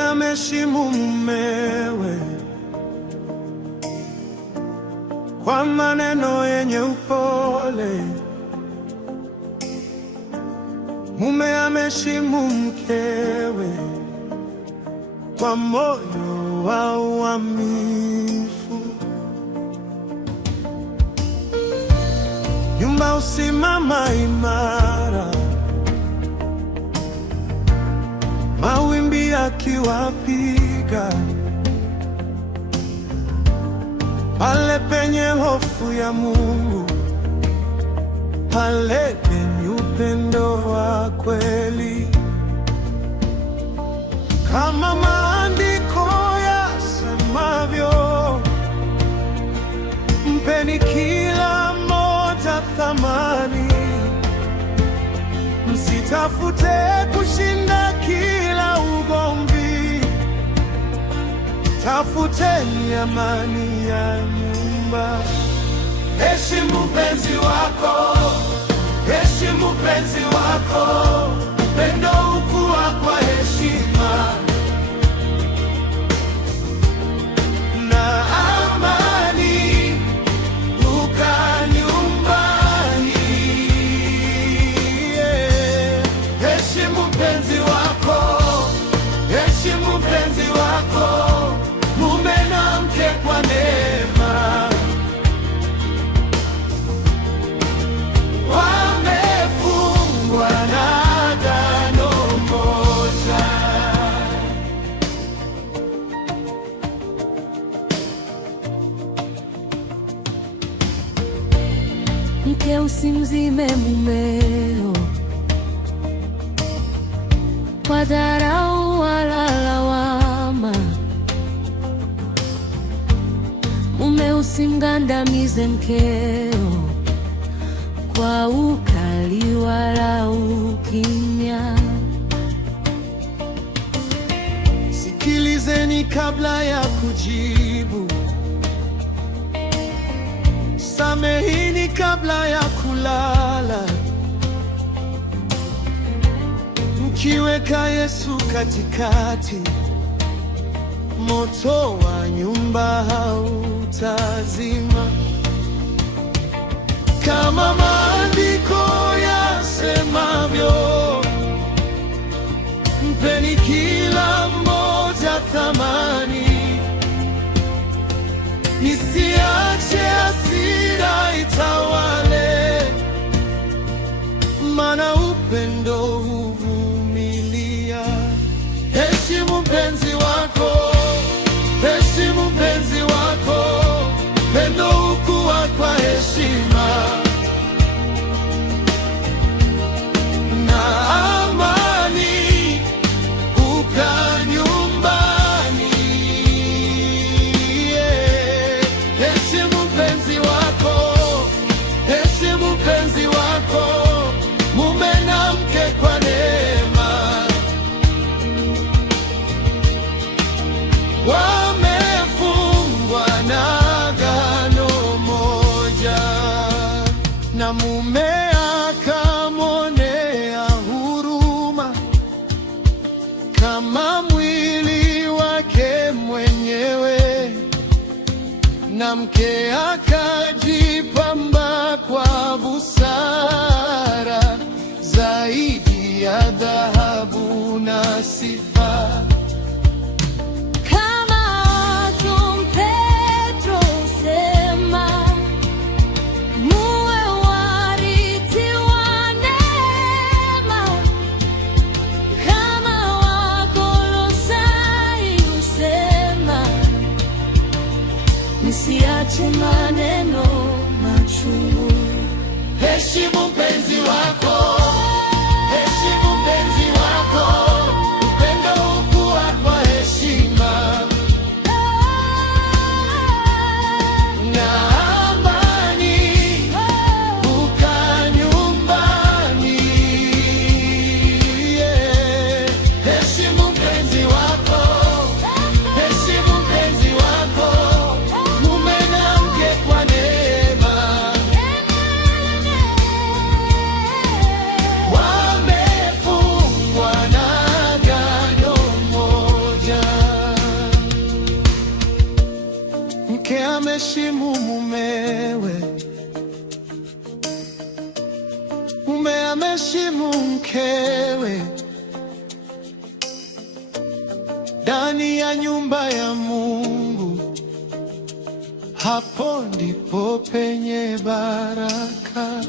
ameheshimu mumewe kwa maneno yenye upole. Mume ameheshimu mkewe kwa moyo wa uaminifu. Nyumba husimama imara, mawimbi yakiwapiga. Pale penye hofu ya Mungu, pale penye upendo wa kweli. Kama maandiko yasemavyo, mpeni kila mmoja thamani. Msitafute kushinda kila ugomvi, tafuteni amani ya nyumba. Heshimu mpenzi wako, heshimu mpenzi wako. Upendo hukua kwa heshima, na amani hukaa nyumbani. Heshimu mpenzi wako, heshimu mpenzi wako. Mume na mke kwa neema wamefungwa na agano moja. Mke, usimzime mumeo kwa dharau wala lawama. Mume, usimgandamize mkeo kwa ukali wala ukimya. Sikilizeni kabla ya kujibu, samehini kabla ya kulala. Mkiweka Yesu katikati, moto wa nyumba hautazima. Kama maandiko yasemavyo, mpeni kila mmoja thamani. Nisiache hasira itawale, maana upendo huvumilia. Heshimu mpenzi wako, heshimu mpenzi wako. Pendo hukua kwa heshima, na amani hukaa nyumbani. Heshimu mpenzi wako, heshimu mpenzi wako. Mume na mke kwa neema wamefungwa na agano moja. Na mume akamwonea huruma kama mwili wake mwenyewe, na mke akajipamba kwa busara zaidi ya dhahabu na sifa. Nisiache maneno machungu. Heshimu mpenzi wako, heshimu mpenzi wako. Upendo hukua kwa heshima, na amani hukaa nyumbani. Heshimu mpenzi wako, heshimu mpenzi wako. Mume na mke kwa neema amheshimu mkewe ndani ya nyumba ya Mungu, hapo ndipo penye baraka.